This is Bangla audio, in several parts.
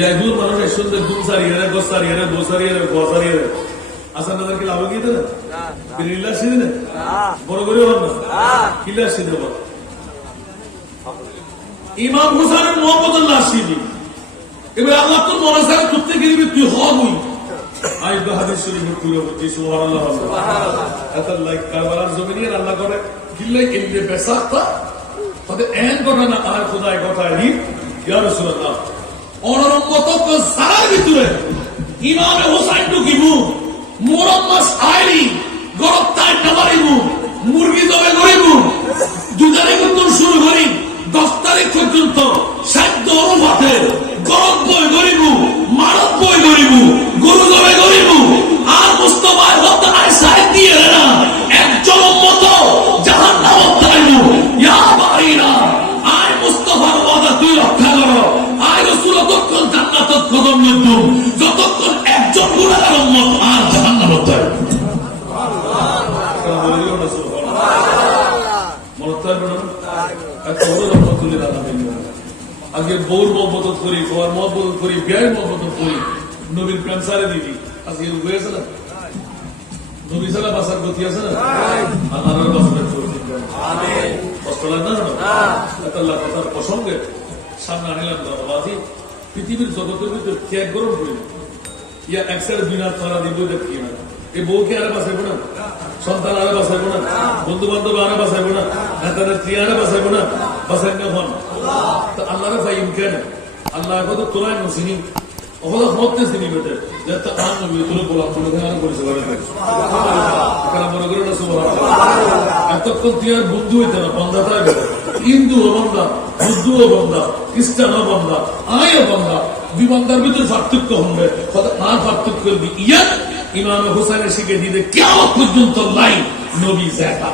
এগুলো মানুষ একসঙ্গে দুম সারিয়ে গোস সারিয়ে বো সারিয়ে গ সারিয়ে আসান তাদেরকে লাভ গিয়ে দেবে না আসছে না বড় করে হন না কিলে আসছে দেব ইমাম হুসাইনের মোহাম্মদ আসিনি এবার আল্লাহ তোর মনাসারে করতে গেলে তুই হবই আই বাহাদুর শরীফের পুরো হচ্ছে সুবহানাল্লাহ এত লাইক কারবালার জমিনে আল্লাহ করে কিলে ইনদে বেসাতা তাতে এন ঘটনা আর খোদায় ঘটায় নি ইয়া রাসূলুল্লাহ অনরম্মত সারার ভিতরে ইমামে হুসাইন ঢুকিবু মোরাম্মাস আইরি গরত্তায় নামারিবু মুরগি জবে করিবু দুধারে কিন্তু শুরু করি 10 তারিখ পর্যন্ত সাধ্য অনুপাতে গরব বই করিবু মারত বই করিবু গরু জবে করিবু আর মুস্তাফার হত্যা সাইড দিয়ে না একজন মতো জাহান্নামে যাইবু ইয়া বাড়িরা আয় মুস্তাফার ওয়াদা তুই রক্ষা করো আয় রাসূল ততক্ষণ জান্নাতত কদম নিদু যতক্ষণ একজন গুনাহগার উম্মত আর জাহান্নামে যায় সুবহানাল্লাহ সুবহানাল্লাহ আগে বউর মহব্বত করি তোমার মহব্বত করি ব্যয়ের মহব্বত করি নবীর প্রেম সারে দিবি আজকে হয়েছে না নবী সালা বাসার গতি আছে না আল্লাহর বাসার কষ্ট লাগে না আল্লাহ কথার প্রসঙ্গে সামনে আনিলাম বাবাজি পৃথিবীর জগতের ভিতরে ত্যাগ গরম করি ইয়া এক সাইড বিনা তারা দিব দেখি না এই বউকে আরে বাঁচাইব না সন্তান আরে বাঁচাইব না বন্ধু বান্ধব আরে বাঁচাইব না নেতাদের স্ত্রী আরে বাঁচাইব না বাঁচাই না হন তো আল্লাহরে ভাই ইমকান আল্লাহ কত তোলায় নসিনি ওগুলো হতে চিনি বেটে যাতে আন নবী তুলে বলা তুলে ধ্যান করেছে বলে কারণ মনে করে না সুবহানাল্লাহ এতক্ষণ তুই আর বন্ধু হইতে না বন্ধা থাকবে হিন্দু ও বন্ধা বুদ্ধ ও বন্ধা খ্রিস্টান ও বন্ধা আয় ও বন্ধা দুই বন্ধার ভিতরে পার্থক্য হবে আর পার্থক্য করবি ইয়া ইমাম হুসাইনের শিখে দিবে কিয়ামত পর্যন্ত লাই নবী জাতা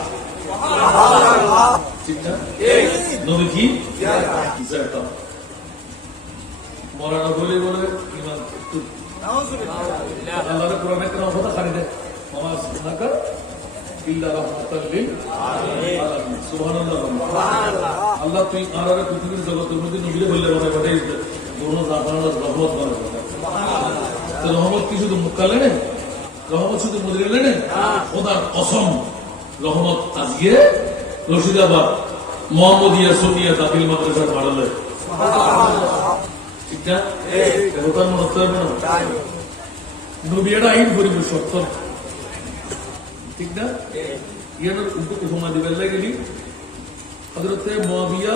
ঠিক না নবী কি জাতা মরানা বলে বলে ইমাম আল্লাহর কোরআনে কোন কথা খালি দেয় ওমা সানাকা ইল্লা রাহমাতাল লিল আলামিন সুবহানাল্লাহ সুবহানাল্লাহ আল্লাহ তুই আর পৃথিবীর জগতের মধ্যে নবীরে বললে বলে বলে দোনো জাফরানার রহমত করে সুবহানাল্লাহ তো রহমত কি শুধু মুক্কালে না রহমত শুধু মদিনালে না খোদার কসম রহমত আজকে রশিদাবাদ মোহাম্মদিয়া সুন্নিয়া দাখিল মাদ্রাসার মারালে সুবহানাল্লাহ ঠিক না কথা মনে হতে হবে না নবী এটা আইন করিব শর্ত ঠিক না ইয়ার উপমা দিবেন লাগেনি হযরতে মুয়াবিয়া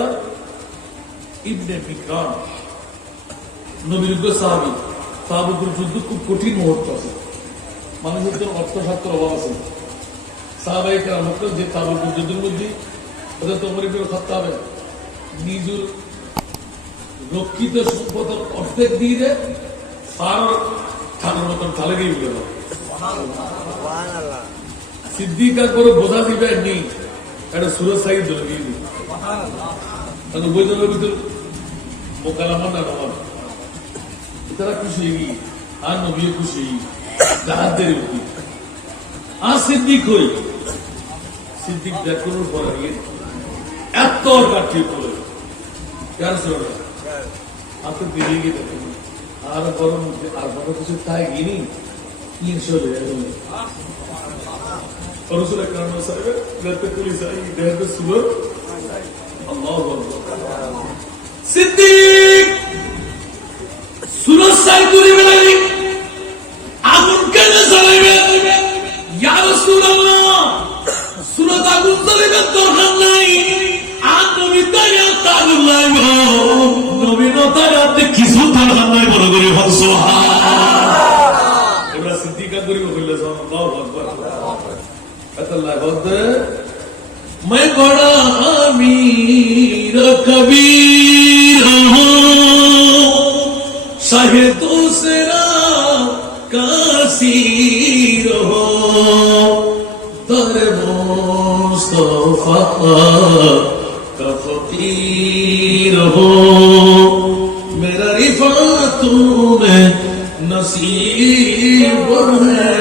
ইবনে বিকরাম নবীর সাহাবী সাহাবীদের যুদ্ধ খুব কঠিন মুহূর্ত আছে মানুষের জন্য অর্থশাস্ত্র অভাব আছে সাহাবায়ে কেরাম যে তাবুকের যুদ্ধের মধ্যে হযরত ওমর ইবনে খাত্তাব নিজের রক্ষিত সম্পদের অর্ধেক দিয়ে দেয় আর ঠান্ডার মতন ঢালে গিয়ে গেল সিদ্দিক করে বোঝা দিবে নেই একটা সুরজ সাহিদ ধরে দিয়ে দিই বৈধবের ভিতর মোকালামা না নবার তারা খুশি হয়ে গিয়ে আর নবী খুশি জাহাজদের আর সিদ্দিক হই সিদ্দিক দেখানোর পরে এত কাঠি পড়ে কেন শোনা আপনি বেরিয়ে গিয়ে দেখেন আর বরং আর বড় কিছু তাই গিনি 300 রসুল আকরাম সাহেব যাতে পুলিশ আই দেখতে শুরু আল্লাহু আকবার সিদ্দিক সুরজ সাহেব তুলি বেলালি আগুন কেন জ্বালাবে ইয়া রাসূলুল্লাহ সুরজ আগুন জ্বালাবে দরকার নাই আর নবী তাইয়া তাগুন লাগবে নবীনতারাতে কিছু দরকার নাই বড় করে সুবহানাল্লাহ এবার সিদ্দিকা করিব কইলে আল্লাহু আকবার আল্লাহ বলতে मैं बड़ा अमीर कबीर हूँ शाहे दूसरा कासीर हो दर मुस्तफा का फकीर हो मेरा रिफात में नसीब है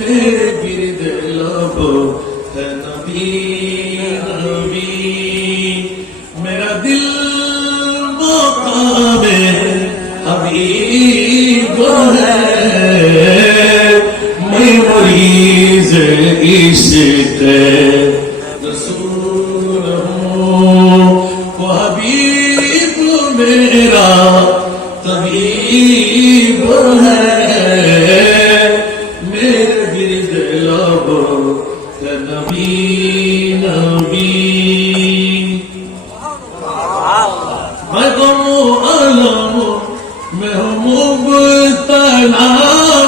मेरे गिरद लब है नबी नबी मेरा दिल मकाम मेरा तबीब है, मेरे गिरद लबो का नबी नबी। मैं गमो अलम मैं हूँ मुब्तला,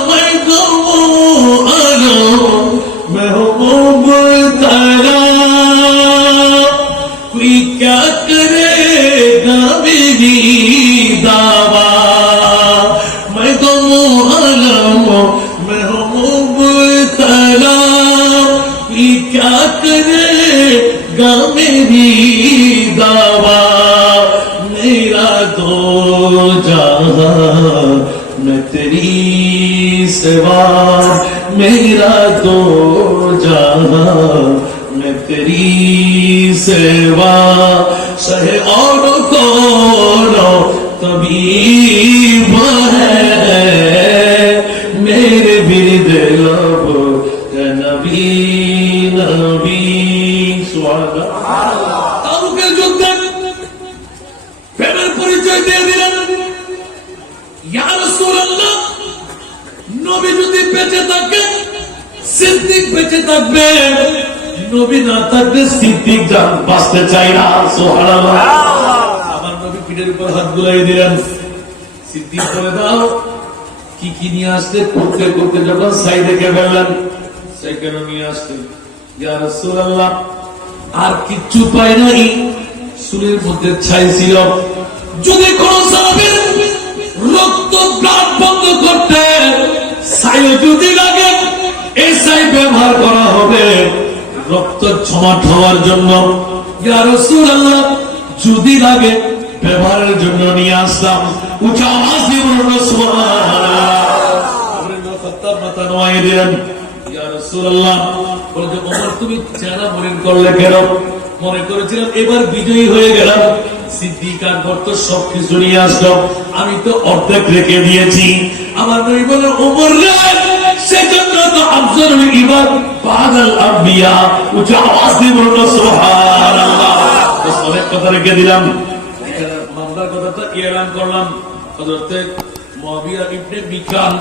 मैं गमो अलम मैं हूँ मुब्तला। कोई क्या करेगा मेरी दावा, मैं गमो अलम मैं हूँ मुब्तला। कोई क्या करेगा मेरी दावा, मेरा दो जहां मैं तेरी सिवा, मेरा दो जहां मैं तेरी सेवा। सहे और कौनो तबीब है, मेरे बिरद लब नबी नबी। सुभान अल्लाह। তাবুকের যুদ্ধে প্রেমের পরিচয় দিয়ে দিলেন, ইয়া রাসূলুল্লাহ, নবী যদি বেঁচে থাকে সিদ্দিক বেঁচে থাকবে, নবী না থাকলে সিদ্দিক জান বাঁচতে চাই না। সুবহানাল্লাহ। আমার নবী পিঠের উপর হাত বুলাই দিলেন, সিদ্দিক বলে দাও কি কি নিয়ে আসতে। করতে করতে যখন সাই দেখে ফেললেন, সাই কেন নিয়ে আসতে, ইয়া রাসূলুল্লাহ আর কিচ্ছু পাই নাই, চুলের মধ্যে ছাই ছিল। যদি কোন সাহাবীর রক্ত ব্লাড বন্ধ করতে ছাই যদি লাগে, এই ছাই ব্যবহার করা হবে রক্ত জমাট হওয়ার জন্য। ইয়া রাসূলুল্লাহ যদি লাগে ব্যবহারের জন্য নিয়ে আসলাম। উঁচা আওয়াজ দিয়ে বলুন সুবহানাল্লাহ। ওমর ইবনে খাত্তাব মাথা নোয়াই দিলেন, ইয়া রাসূলুল্লাহ বলে ওমর তুমি চেহারা মলিন করলে কেন? মনে করেছিলাম এবার বিজয়ী হয়ে গেলাম, সিদ্দিক আকবর তো সবকিছু নিয়ে আসলো, আমি তো অর্ধেক রেখে দিয়েছি। আমার নবী বলে ওমর রে, সেজন্য তো আফজলুল ইবাদ বাদাল আম্বিয়া। উঁচা আওয়াজ দিয়ে বলুন সুবহানাল্লাহ। অনেক কথা রেখে দিলাম, মামলার কথাটা এলান করলাম। হযরতে মুআবিয়া ইবনে মিকান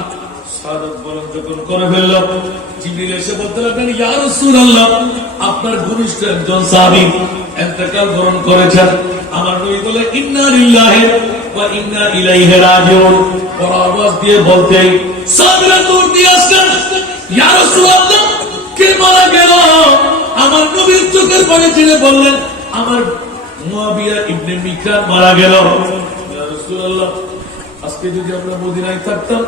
শাহাদাত বরণ যখন করে ফেলল, জিবরিল এসে বলতে লাগলেন, ইয়া রাসূলুল্লাহ আপনার ঘনিষ্ঠ একজন সাহাবী ইন্তেকাল বরণ করেছেন। আমার নবী বলে ইন্না লিল্লাহি ওয়া ইন্না ইলাইহি রাজিউন। বড় আওয়াজ দিয়ে বলতেই সাহাবীরা দৌড় দিয়ে আসলেন, ইয়া রাসূলুল্লাহ কে মারা গেল? আমার নবীর চোখের পানি ছেড়ে বললেন, আমার মুআবিয়া ইবনে মিকান মারা গেল। ইয়া রাসূলুল্লাহ আজকে যদি আমরা মদিনায় থাকতাম,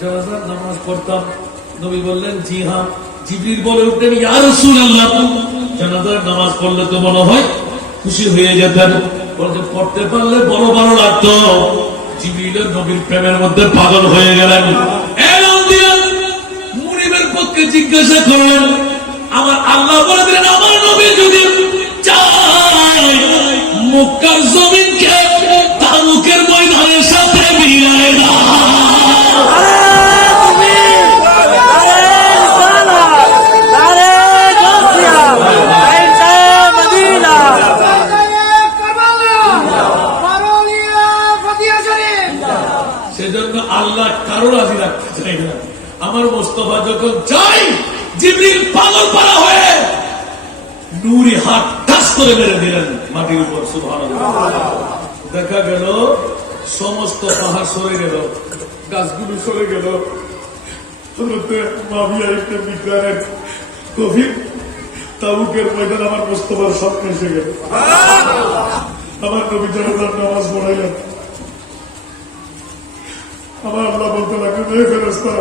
জানাজার নামাজ পড়তাম। নবী বললেন, জি হ্যাঁ। জিবরিল বলে উঠলেন, ইয়া রাসূলুল্লাহ জানাজার নামাজ পড়লে তো মনে হয় খুশি হয়ে যেতেন, বলতে পড়তে পারলে বড় ভালো লাগতো। জিবরিল নবীর প্রেমের মধ্যে পাগল হয়ে গেলেন। মুনিবের পক্ষে জিজ্ঞাসা করলেন, আমার আল্লাহ বলে দিলেন, আমার নবী যদি চায় মক্কার জমিনকে তাবুকের ময়দানের সাথে মিলায় না। সেজন্য আল্লাহ কারো রাজি রাখতে চাই না। আমার মোস্তফা যখন চাই, জিবরিল পাগল পারা হয়ে নূরি হাত ঠাস করে মেরে দিলেন মাটির উপর। সুবহানাল্লাহ। দেখা গেল সমস্ত পাহাড় সরে গেল, গাছগুলো সরে গেল। হযরতে মুআবিয়া ইবনে মিকানের গভীর তাবুকের ময়দান আমার মোস্তফার স্বপ্নে এসে গেল। আমার নবী জানাজার নামাজ পড়াইলেন। আমার আল্লাহ বলতে লাগলেন, এই ফেরেশতা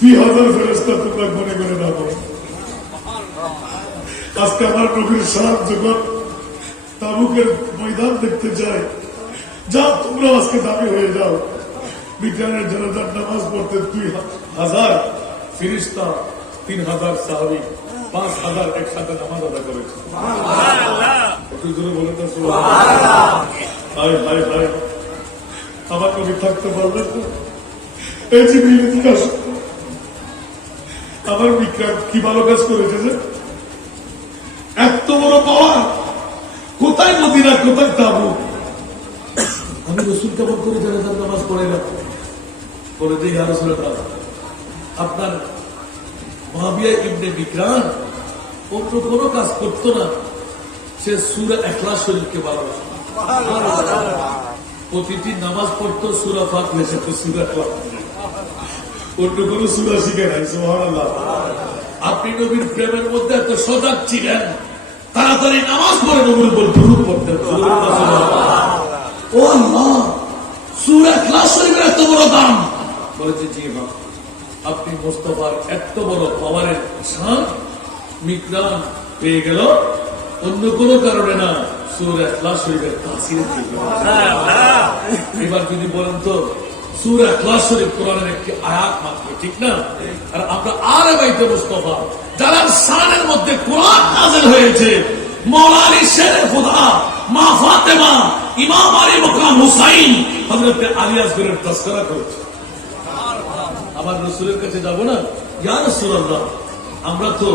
2000 ফেরেশতা তোমরা মনে করে নাও। আজকে আমার নবীর সাহাব যখন তাবুকের ময়দান দেখতে যায়, যাও তোমরা আজকে দাবি হয়ে যাও। বিজ্ঞানের জানাজার নামাজ পড়তে 2000 ফেরেশতা, 3000 সাহাবী, 5000 একসাথে নামাজ আদা করেছে। একটু জোরে বলে তো সুবহানাল্লাহ। হায় হায় হায়, আমার নবী থাকতে পারলেন না। এই জিবরিল এদিকে আসো। আমার বিক্রম কি ভালো কাজ করেছে যে এত বড় পাওয়ার, কোথায় মদিনা কোথায় তাবুক। আমি রসুল কেমন করে জানাজার নামাজ পড়ে না? বলে যে ইয়া রাসূলুল্লাহ, আপনার মুআবিয়া ইবনে বিকরান অন্য কোনো কাজ করতো না, সে সূরা ইখলাস শরীফকে ভালোবাসে, প্রতিটি নামাজ পড়তো সূরা ফাতিহা শেখে, সূরা ইখলাস, অন্য কোনো সূরা শিখে নাই। সুবহানাল্লাহ। আপনি নবীর প্রেমের মধ্যে এত সজাগ ছিলেন, তাড়াতাড়ি নামাজ পড়ে নবীর উপর দুরূদ পড়তেন। ও আল্লাহ, সূরা ইখলাস শরীফের এত বড় দাম। বলেছে জি মা, আপনি মুস্তাফার এত বড় পাওয়ারের শান মিকদার পেয়ে গেল অন্য কোনো কারণে না, সূরা ইখলাস শরীফের তাসিরে থেকে। এবার যদি বলেন তো সূরা ইখলাস শরীফ কোরআনের একটি আয়াত মাত্র, ঠিক না? আর আমরা আলে বাইতে মুস্তাফা যার শানের মধ্যে কোরআন নাযিল হয়েছে, মাওলা আলী শেরে খুদা, মা ফাতেমা, ইমাম আলী মুকাম হুসাইন, হযরত আলী আসগরের তাসকিরা করেছে। আমার রাসূলের কাছে যাব না, ইয়া রাসূলুল্লাহ, আমরা তো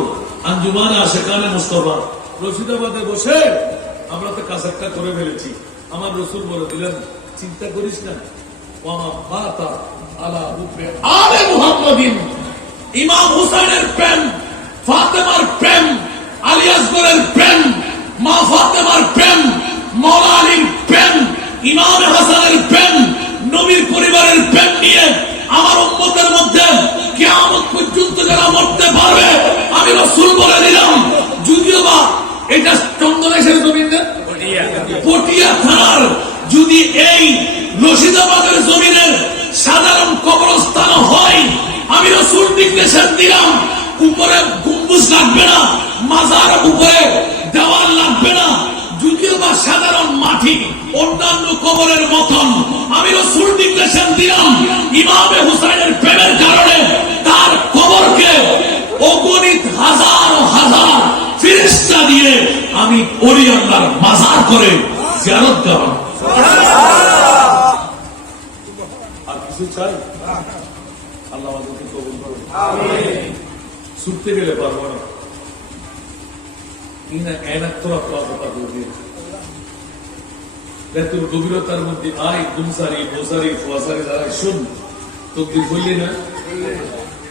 আঞ্জুমানে আশিকানে মুস্তাফা রশিদাবাদে বসে আমরা তো কাসারটা করে ফেলেছি। আমার রাসূল বলে দিলেন, চিন্তা করিস না, ওয়া ফাতা আলা হুব্বে আলে মুহাম্মাদিন, ইমাম হুসাইনের প্রেম, ফাতেমার প্রেম, আলী আসগরের প্রেম, মা ফাতেমার প্রেম, মাওলা আলীর প্রেম, ইমাম হাসানের প্রেম, নবীর পরিবারের প্রেম নিয়ে আমার উম্মতের মধ্যে কিয়ামত পর্যন্ত যারা মরতে পারবে, আমি রাসূল বলে দিলাম, যদিও বা এটা চন্দনেশ্বর জমিন না, পটিয়া থানার যদি এই রশিদাবাদের জমিনের সাধারণ কবরস্থান হয়, আমি রাসূল নির্দেশন দিলাম, উপরে গম্বুজ লাগবে না, মাজার উপরে দেওয়াল লাগবে না, যদিও বা সাধারণ মাটি অন্যান্য কবরের মতন, আমি রাসূল নির্দেশন দিলাম, ইমামে হুসাইনের প্রেমের কারণে তার কবরকে অগণিত হাজার হাজার ফেরেশতা দিয়ে আমি ওলি আল্লাহর মাজার করে জিয়ারত করব। আর কিছু চাই? আল্লাহ আমাদেরকে কবুল করুন, আমিন। ছুটতে গেলে পারবো না, গভীরতার মধ্যে আয় দুমসারি বোসারি ফোয়াসারি যারা শুন তো বললি না,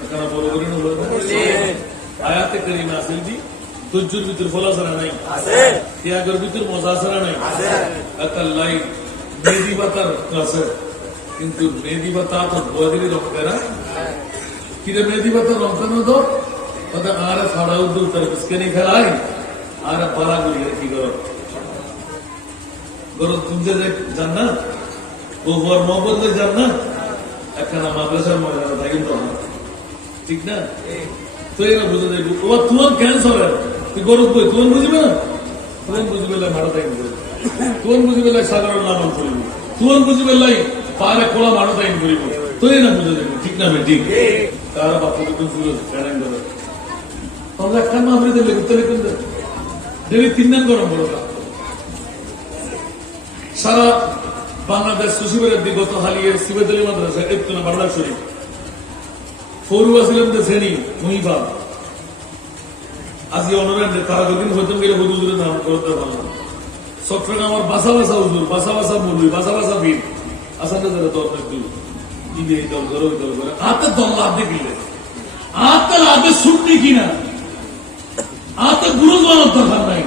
আপনারা বড় করে আয়াতে কারিমা আছে জি, ধৈর্যের ভিতর ফলা ছাড়া নাই, ত্যাগের ভিতর মজা ছাড়া নাই, একটা লাইট মেহেদি পাতার আছে, কিন্তু মেহেদি পাতা তো ধোয়া দিলে রং না, কিরে মেহেদি পাতা রং কেন তো কথা আরে ফাড়া উদ্যোগ তার বিস্কানি খেলাই আর পাড়া গুলি কি করো করো, তুমি যে যান না ও হওয়ার মহব্বত যান না, একখানা মাদ্রাসার মহিলা তাই কিন্তু ঠিক না, তো এরা বুঝে যাবো ও তোমার ক্যান্সার, তুই গরম বই তোমার বুঝবে না, তোমার বুঝবে ভাড়া তাই করবে, তোমার বুঝবে সাধারণ নামান করিব, তোমার বুঝবে পাহাড়ে খোলা ভাড়া তাই করিব, তো না বুঝে যাবো, ঠিক না ভাই? ঠিক। তারা বাচ্চাদের প্যারাইন করে তাহলে একখান মাহফিলে দিলে ঘুরতে লিখুন ডেলি 3 দিন গরম বলো। সারা বাংলাদেশ সচিবের দিগত হালিয়ে সিবেদলি মাদ্রাসা একটু না বাংলা শরীফ ফরু আসিলাম যে শ্রেণী মুহিবা আজকে অনারেন্দ্র তারা যদিন হইতাম গেলে হুজুরের নাম করতে পারলাম। চট্টগ্রাম আমার বাসা বাসা হুজুর, বাসা বাসা মুরবি, বাসা বাসা বীর আসাতে যারা দল ঈদে দল করে ওই দল করে হাতে দল লাভ দেখিলে হাতে লাভে ছুটনি কিনা, হাতে গুরু বানার দরকার নাই,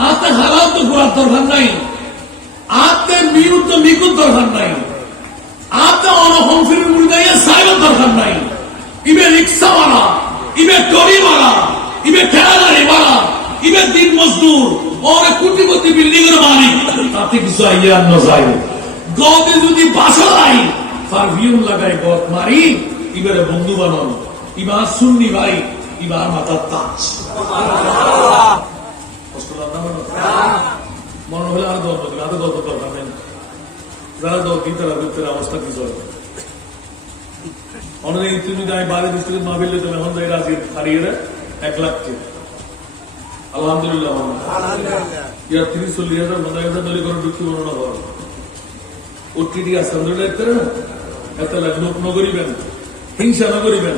হাতে হারাও তো ঘোরার দরকার নাই, হাতে মিউট তো মিকুর দরকার নাই, হাতে অনহংসের মুরগাইয়া সাইবার দরকার নাই, ইবে রিক্সাওয়ালা, ইবে টরিওয়ালা, ইবে ঠেলাগাড়িওয়ালা, ইবে দিন মজদুর ওরে কোটিপতি বিল্ডিং এর মালিক, তাতে কিছু আইয়া ন যায় গদে যদি বাসা নাই পারফিউম লাগাই গদ মারি, ইবারে বন্ধু বানান, ইবার সুন্নি ভাই, ইবার মাথার তাজ মনে হলে আর দল বদলে আরো দল দরকার নেই, যারা দল দিন তারা ভিতরে অবস্থা কি চলবে অনেক তুমি আমি বাড়ি ডিস্ট্রিক্ট মা ফেললে তুমি এখন যাই রাজি হারিয়ে 1 লাখ আলহামদুলিল্লাহ ইয়া 30-40,000 50,000 দলি করে ঢুকি বর্ণনা করো ওটিডি আলহামদুলিল্লাহ করে না এত লাখ লোক নগরিবেন, হিংসা নগরিবেন,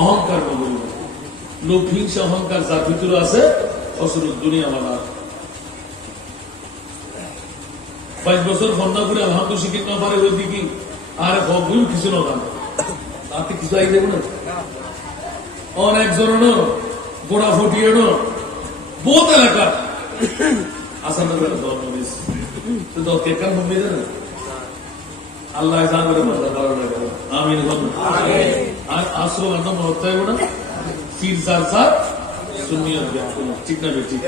অহংকার নগরিবেন, লোক হিংসা অহংকার যার ভিতরে আছে অসুর দুনিয়া মানা 5 বছর বন্ধা করে আলহামদুলিল্লাহ শিখিত না পারে ওই দিকে আর হগুলো কিছু না জানে তাতে কিছু আই দেব না অনেক জনের গোড়া ফুটিয়ে বহুত এলাকা আসামের ধর্ম দিস তো কেকার ভূমি না আল্লাহ জানবে মজা ভালো লাগে আমিন আর আসল আনন্দ মহত্তায় না ফির সার সার সুন্নিয়ত ঠিক না বেঠিক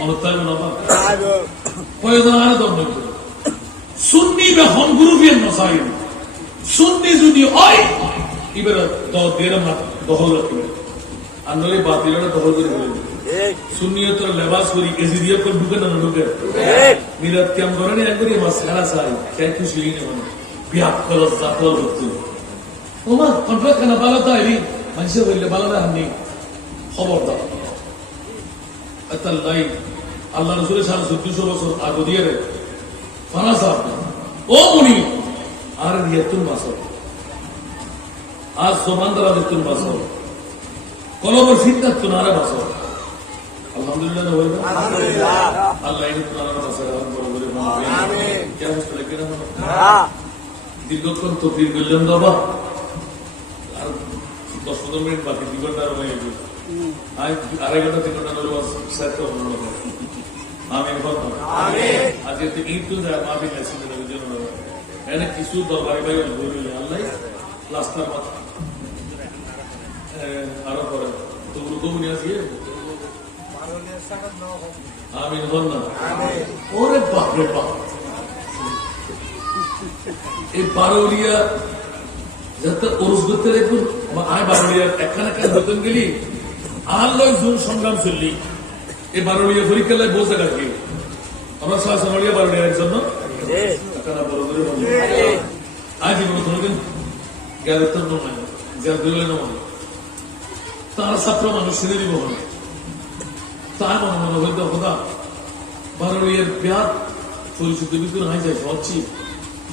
মহত্তায় না প্রয়োজন আর ধর্ম সুন্নি বে হম গ্রুপের নসাই সুন্নি যদি হয় এবার দেড় মাস দখল রাখবে আর নলে বাতিলটা দখল করে ফেলবে সুন্নিয়তের লেবাস করি এসি দিয়ে করে ঢুকে না ঢুকে মিলাদ কেমন করেনি একবারই আমার সারা চাই চাই খুশি নেই মানে বিয়াপ করার জাতল হচ্ছে ওমা কন্ট্রাক্ট কেনা ভালো তো আইরি মানুষের বললে ভালো না আপনি খবরদার তাই আল্লাহ রসুলের 1400 বছর আগে দিয়ে রে ফানা সাহেব ও মনি আর রিয়াতুল মাসল আজ সোমান দ্বারা রিয়াতুল মাসল কলবর ফিতনাত তুনারা মাসল আলহামদুলিল্লাহ আল্লাহ এই তুনারা মাসল বড় করে আমিন কেন মুশকিল কেন দীর্ঘক্ষণ তো ফির করলাম বাবা আর 10-15 মিনিট বাকি 2 ঘন্টা হয়ে গেল আড়াই ঘন্টা 3 ঘন্টা হলো সেট হলো আমিন আজকে তো ঈদ তো মাফি মেসেজ দেওয়ার জন্য এনে কিছু দরবারি ভাই বলল আল্লাহ লাস্টার মাথা আরো পরে তো রুকু নিয়ে আসিয়ে আমিন বলনা ওরে বাপ রে বাপ এই বারোলিয়া যাতে ওরস করতে দেখুন আয় বারোলিয়া একখানা কেন বেতন গেলি আর লয় জুন সংগ্রাম চললি এই বারোলিয়া পরীক্ষা লাই বসে রাখি আমরা শাসনলিয়া বারোলিয়ার জন্য বড় করে আজ কোনদিন গ্যারেতন নয় যা দিলে নয় তার ছাত্র মানুষ ছেড়ে দিব না তার মনে মনে হইতে খোদা বারোলিয়ার পেয়ার পরিচিত ভিতরে হাই যায় হচ্ছি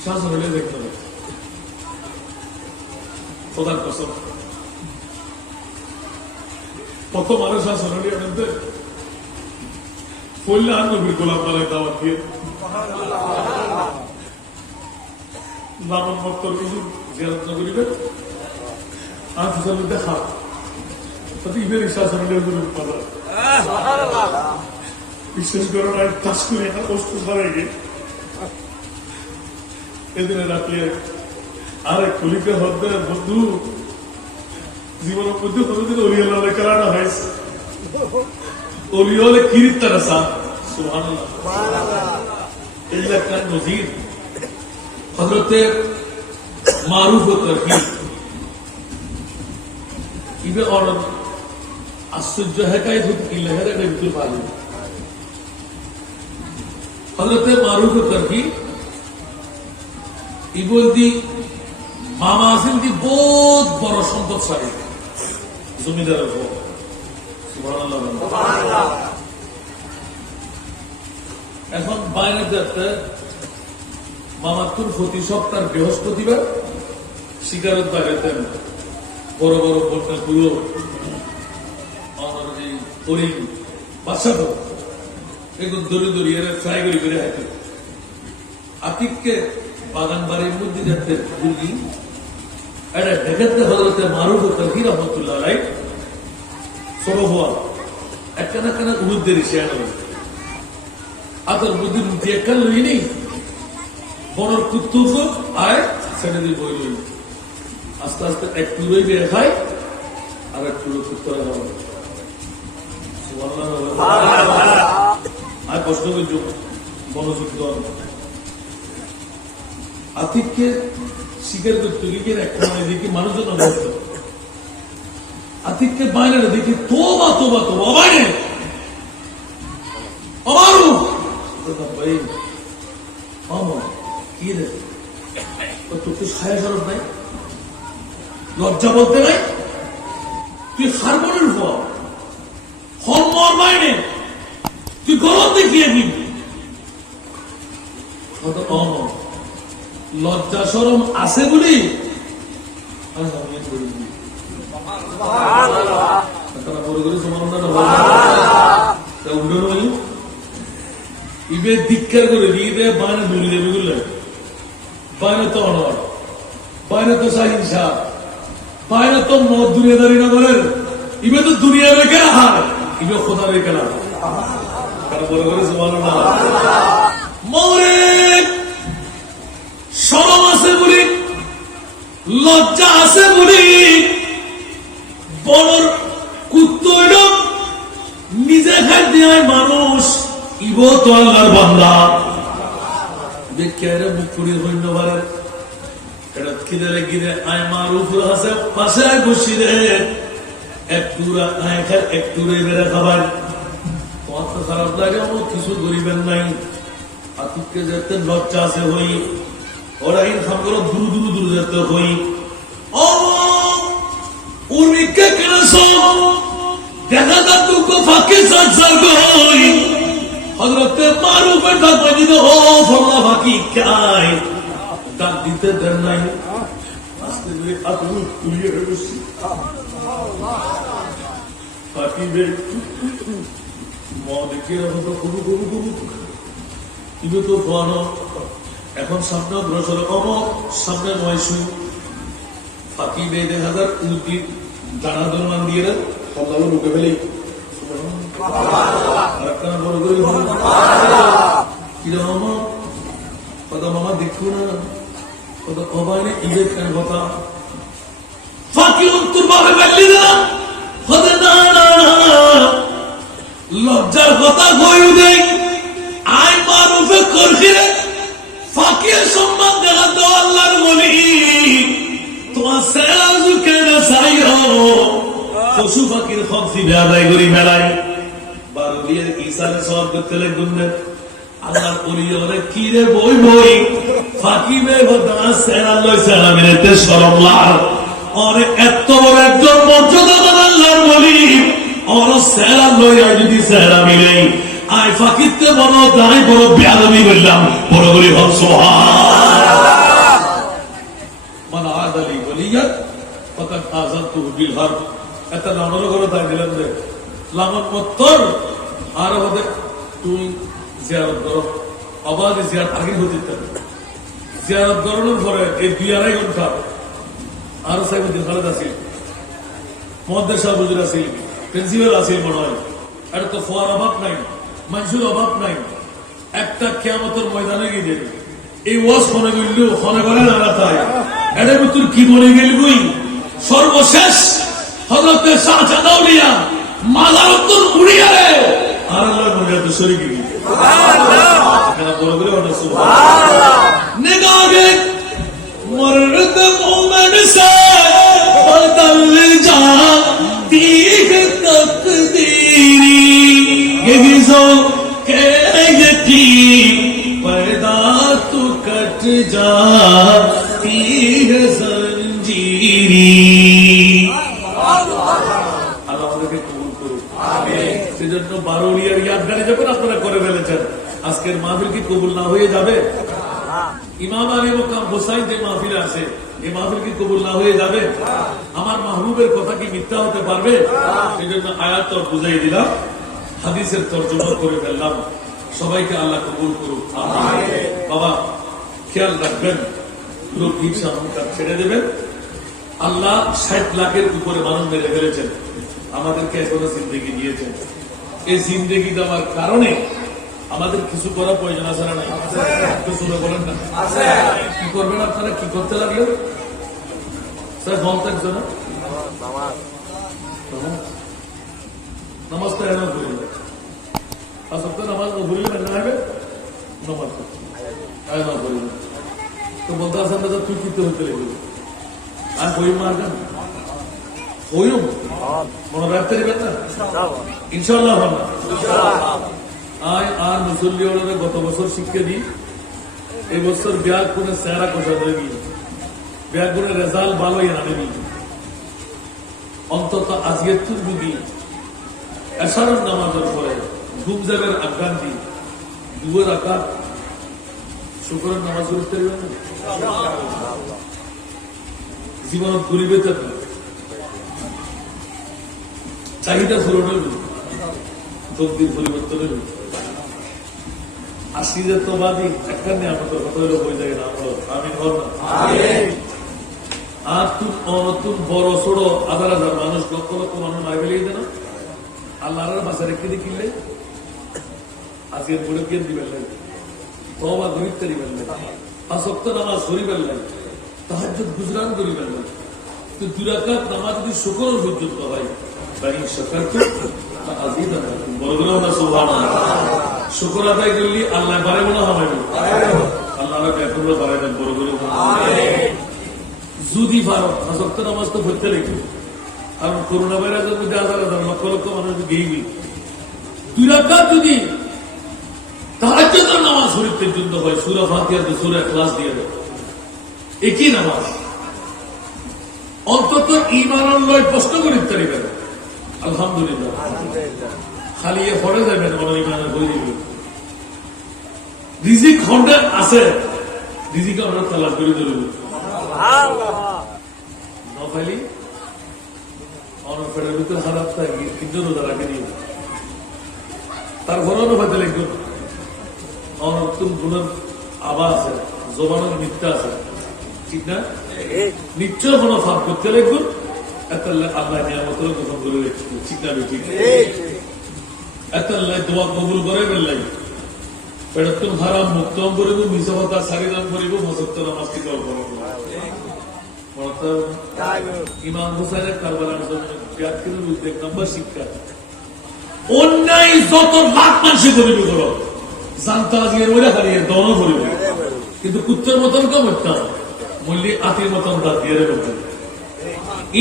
শাসনলিয়া দেখতে হবে খোদার কসম কত মানুষ শাসনলিয়া বলতে পড়লে আর নবীর গোলাম মালায় দাওয়াত দিয়ে নামন মত্তর কিছু জিয়ারত না করিবে আর ফিসার মধ্যে হাত তাতে ইবের শাসনলিয়া কথা বিশেষ করে কাজ করে একটা কষ্ট ছাড়াই গিয়ে এদিনে রাখলে আর এক কলিকা হদ্দে বন্ধু জীবনের মধ্যে কোনদিন অলিয়ালে খেলানো হয়েছে অলিয়ালে কিরিত তারা সাপ সুবহানাল্লাহ এই একটা নজির হযরতে মারুফ ও তরকি ইবে और আশ্চর্য হেকায়ত কি লহরে বিলকুল পালি হযরতে মারুফ ও তরকি ইবলদি মামা আসেন কি বহুত বড় সম্পদশালী জমিদারের বউ সুবহানাল্লাহ সুবহানাল্লাহ এখন বাইরে যাতে মামাতুর প্রতি সপ্তাহ বৃহস্পতিবার সিগারেট বাগাতেন বড় বড় বলতে পুরো আমার এই হরিণ বাচ্চা তো একদম দড়ি দড়ি এরা ফ্রাই করে হাঁটে আতিককে বাগান বাড়ির মধ্যে যাতে বুঝি এটা ঢেকাতে হজরতে মারুফ ও তরকি রহমতুল্লাহ আলাইহি ছোট হওয়া একখানা একখানা উরুদ্দের শেয়ার হবে আতর বুদ্ধি মুক্তি একখান লই নেই বড় কুত্তুক আয় ছেড়ে দিয়ে বই লই আস্তে আস্তে এক টুরোই বেড়ে খায় আর এক টুরো কুত্তরা যাবে আর কষ্ট করছো বনযুদ্ধ আতিককে শিকার করতে গিয়ে একটা দেখি মানুষজন অবস্থা আতিককে বাইরে দেখি তোবা তোবা তোবা বাইরে আমারও ভাই কি রে তোকে ছায়া সরব নাই লজ্জা বলতে নাই তুই হারমোনের ফল হর বাইরে তুই গরম দেখিয়ে দিবি লজ্জা সরম আছে বলি ইবে ধিক্কার করে দিয়ে বায়না দূরে যাবে বুঝলেন, বায়না তো অনর, বায়না তো সাহিংসা, বায়না তো মদ দুনিয়াদারি না করেন, ইবে তো দুনিয়া রেখে হার, ইবে খোদা রেখে না কারণ বলে করে সুবহানাল্লাহ। মরে শরম আছে বলি, লজ্জা আছে বলি, বড় কুত্তইল নিজে খাই দেয় মানুষ, ইব তো আল্লাহর বান্দা দেখে মুখ করি হইন্য পারে এটা খিদে গিরে আয় মারুফ আছে পাশে বসি রে একটু আয় খায় একটু বেড়ে খাবার তোমার তো খারাপ লাগে আমার কিছু গরিবের নাই আতিককে যেতে লজ্জা আছে হই ওরা ইনকাম করো দূর দূর দূর যেতে হই ও উর্মিকে কেন দেখা যাক তুকো ফাঁকি সার গই হযরতে মারুফের ডাক বাজি দে ও ফল্লা ফাঁকি কাই ডাক দিতে দেন নাই আস্তে ধীরে আপনি তুলিয়ে বসি ফাঁকি বে মদেকে হতো খুব খুব খুব কিন্তু তো ফোয়ানো এখন সামনে ব্রসর কম সামনে নয়শু ফাঁকি বে 1000 উল্টি দানা দরমান দিয়ে দেন সন্ধ্যাবেলা ঢুকে ফেলি কিরকম কথা মামা দেখো না কথা অবাই না ঈদের কেন কথা ফাঁকি অন্তর ভাবে ফেললি না হতে না লজ্জার কথা কই দেই আই মারুফে করখিরে ফাঁকির সম্মান দেখা তো আল্লাহর বলি তোমার সেরাজু কেন চাইও পশু পাখির ফক্সি আদায় করি মেলায় বারুলিয়ার ইসারে সব করতে লাগবেন আল্লাহ করি ওরে কি রে বই বই ফাঁকি বে হতা সেরা লই সেরা মেরেতে শরম লাগ ওরে এত বড় একজন মর্যাদাবান আল্লাহর বলি ওর সেরা লই যদি সেরা মিলে আই ফাঁকিতে বড় দাই বড় বেয়াদবি করলাম বড় বলি হক সুবহানাল্লাহ মান আদালি ওলিয়াত ফাকাদ আযানতুহু বিল হারব এটা লামন করে তাই দিলেন যে লামন মত্তর আর ওদের তুই জিয়ারত করো আবার জিয়ারত আগে হতে জিয়ারত করানোর পরে এই 2-2.5 ঘন্টা আর সাহেবুদ্দিন খালেদ আসিল মহাদ্দেশ সাহেব হুজুর আসিল প্রিন্সিপাল আসিল মনে হয় এটা তো ফোয়ার অভাব নাই মানুষের অভাব নাই একটা কিয়ামতের ময়দানে গিয়ে এই ওয়াজ মনে করলেও মনে করে না তাই এটা তোর কি মনে গেলবই সর্বশেষ হযরতে শাহ জালাউলিয়া মাজারতুল উড়িয়ারে আর আল্লাহ মনে শরীক কি সুবহানাল্লাহ এখানে বড় করে ওটা সুবহানাল্লাহ নিগাহে মরদ মুমিন সে বদল জাতি তকদীরি গিজো কে यकी पैदा तू कट जाती है जंजीरी আমাদেরকে কবুল করুন আমিন সেজন্য বারুলিয়ার ইয়াদগারে যখন আপনারা করে ফেলেছেন আজকের মাহফিল কি কবুল না হয়ে যাবে ইমাম আলী মুকাম হোসাইন যে মাহফিলে আসে এই মাহফিল কি কবুল না হয়ে যাবে আমার মাহবুবের কথা কি মিথ্যা হতে পারবে সেজন্য আয়াত তো বুঝাই দিলাম হাদিসের তরজমা করে ফেললাম সবাইকে আল্লাহ কবুল করুক আমিন বাবা খেয়াল রাখবেন লোক হিংসা অহংকার ছেড়ে দেবেন আল্লাহ 60 লাখের উপরে মানুষ মেরে ফেলেছেন আমাদেরকে এখনো জিন্দেগি দিয়েছেন এই জিন্দেগি দেওয়ার কারণে আমাদের কিছু করার প্রয়োজন আছে না নাই কিছু বলেন না কি করবেন আপনারা কি করতে লাগলেন স্যার বলতে না নামাজ তো এনে করি নামাজ ভুলিলে না হবে নামাজ না করিবেন তো বলতে আসেন দাদা তুই কিনতে হতে লাগবে আর বই মারবেন হইও মনে রাখতে দেবেন না ইনশাল্লাহ হবে আয় আর মুসল্লি ওরা গত বছর শিক্ষা দিই এই বছর ব্যাগ করে চেহারা কষা দেবি ব্যাগ করে রেজাল্ট ভালো না দেবি অন্তত আজকে তুই যদি এশারের নামাজের পরে ঘুম যাবেন আফগানটি 2 রাকাত শুকরের নামাজ করতে পারবেন জীবন গরিবে থাকবে চাহিদা পূরণ হইবে তকদির পরিবর্তন হইবে আসিদের তো বাদী একটা নিয়ামতের কথা হইলো হয়ে যায় না হলো আমি ঘর না আর তুম বড় ছোট হাজার হাজার মানুষ লক্ষ লক্ষ মানুষ মারা গেলে না আল্লাহ বাসা রেখে দিয়ে কিনলে আজকের বড় কেন দিবেন লাগে তওবা গরিবতে দিবেন লাগে আসক্ত নামাজ শরীফের লাগে তাহাজ্জুদ গুজরান করিবেন লাগে তো 2 রাকাত নামাজ যদি শুকর পর্যন্ত হয় তাই শাকারতু আযীদানাকুম বড় না সুবহানাল্লাহ শুকর আদায় করলে আল্লাহ বারে মনে হবে আল্লাহর বেতনও বাড়ায় দেন বড় করে আমিন যদি পারো আসক্ত নামাজ তো পড়তে লাগবে কারণ করোনা ভাইরাসের মধ্যে হাজার হাজার লক্ষ লক্ষ মানুষ গেইবি 2 রাকাত যদি তাহাজ্জুদের নামাজ শরীফ পর্যন্ত হয় সূরা ফাতিহা তো সূরা ইখলাস দিয়ে দাও একই নামাজ অন্তত ঈমান আল্লাহর প্রশ্ন করিতে পারিবেন আলহামদুলিল্লাহ খালি এ পড়ে যাবেন আমার ঈমানের হয়ে যাবে রিজিক খন্ডে আছে রিজিক আমরা তালাশ করে ধরব নফালি আমার পেটের ভিতরে হারাপ থাকে কিন্তু রোজা রাখে নিয়ে তারপরেও নফাতে লিখবেন আমার নতুন গুণের আবা আছে জবানের মিথ্যা আছে ঠিক না নিশ্চয় কোনো ফাপ করতে লিখবেন এত আল্লাহ নিয়ামতের গ্রহণ করে রেখেছিল ঠিক না ঠিক এত আল্লাহ দোয়া কবুল করে বেললাই পেটত্তন হারাম মুক্তম করিব মিশা সারিদাম করিব মসক্ত নামাজ থেকে ইমাম হুসাইনের কারবালার জন্য 1 নম্বর শিক্ষা অন্যায় যত লাখ মানুষ করিব করো জানতা আজকের ওইরা হারিয়ে দন করিব কিন্তু কুত্তের মতন কেউ মরতাম মল্লি আতির মতন দাঁত দিয়ে রেখে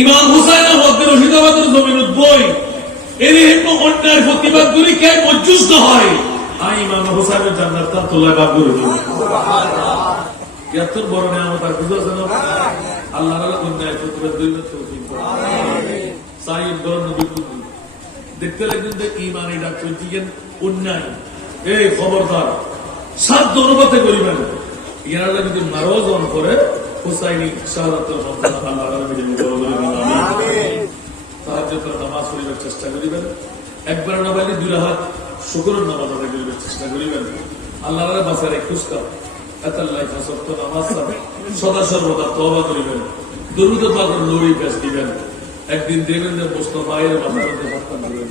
ইমাম হুসাইনের হকের রশিদাবাদের জমিন বই এর অন্যায়ের প্রতিবাদ করি কে মজ্জুস না হয় আমি ইমাম হুসাইনের জান্নাত তার তোলায় বাদ করে দেব এত বড় নিয়ামত আর কিছু আছে না আল্লাহর অন্যায় প্রতিবাদ করিবেন তৌফিক সাইয়দ গরম নবী দেখতে লাগবেন যে ঈমান এটা চলছিলেন অন্যায় এই খবরদার সাধ্য অনুপাতে করিবেন ইয়ারা যদি মারোজন করে হুসাইনি শাহাদাতের মন্ত্রণা আল্লাহর বিজয় বড় করে দিন আমিন তাহাজ্জুদের নামাজ পড়িবার চেষ্টা করিবেন একবার না পাইলে 2 রাকাত শুকরের নামাজ আদায় করিবার চেষ্টা করিবেন আল্লাহর বাসার 21 কাপ আল্লাহ ফাসক্ত নামাজ সদা সর্বদা তওবা করিবেন দুরূদ পাকের নূরি পেশ দিবেন একদিন দেখবেন যে মুস্তাফা এর মাথার মধ্যে হাত দিবেন